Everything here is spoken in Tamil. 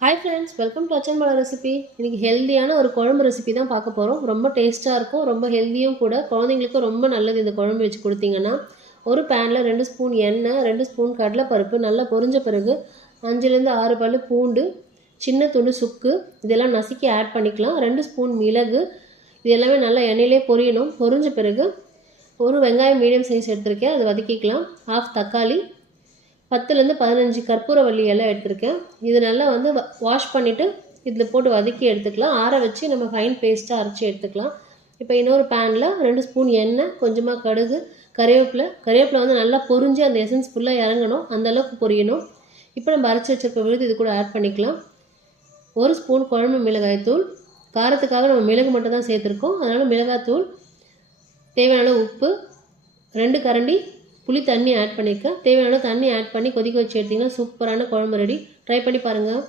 ஹாய் ஃப்ரெண்ட்ஸ், வெல்கம் டு அச்சன்பாலா ரெசிபி. இன்றைக்கி ஹெல்த்தியான ஒரு குழம்பு ரெசிபி தான் பார்க்க போகிறோம். ரொம்ப டேஸ்ட்டாக இருக்கும், ரொம்ப ஹெல்த்தியும் கூட. குழந்தைங்களுக்கும் ரொம்ப நல்லது இந்த குழம்பு வச்சு கொடுத்தீங்கன்னா. ஒரு பேனில் 2 ஸ்பூன் எண்ணெய், 2 ஸ்பூன் கடலைப்பருப்பு நல்லா பொரிஞ்ச பிறகு 5லேருந்து 6 பல் பூண்டு, சின்ன துண்டு சுக்கு இதெல்லாம் நசுக்கி ஆட் பண்ணிக்கலாம். 2 ஸ்பூன் மிளகு, இது எல்லாமே நல்லா எண்ணெயிலே பொரியணும். பொரிஞ்ச பிறகு ஒரு வெங்காயம் மீடியம் சைஸ் எடுத்திருக்கேன், அதை வதக்கிக்கலாம். ஹாஃப் தக்காளி, 10லேருந்து 15 கற்பூரவள்ளி எல்லாம் எடுத்திருக்கேன். இது நல்லா வாஷ் பண்ணிவிட்டு இதில் போட்டு வதக்கி எடுத்துக்கலாம். ஆற வச்சு நம்ம ஃபைன் பேஸ்ட்டாக அரைச்சி எடுத்துக்கலாம். இப்போ இன்னொரு பேனில் 2 ஸ்பூன் எண்ணெய், கொஞ்சமாக கடுகு, கருவேப்பிலை நல்லா பொரிஞ்சு அந்த எசன்ஸ் ஃபுல்லாக இறங்கணும், அந்தளவுக்கு பொரியணும். இப்போ நம்ம அரைச்சி வச்சிருக்க விழுது இது கூட ஆட் பண்ணிக்கலாம். 1 ஸ்பூன் குழம்பு மிளகாய்த்தூள், காரத்துக்காக நம்ம மிளகு மட்டும் தான் சேர்த்துருக்கோம், அதனால் மிளகாய்த்தூள், தேவையான உப்பு, 2 கரண்டி புளி தண்ணி ஆட் பண்ணியிருக்கேன். தேவையான தண்ணி ஆட் பண்ணி கொதிக்க வச்சு எடுத்திங்கன்னா சூப்பரான குழம்பு ரெடி. ட்ரை பண்ணி பாருங்கள்.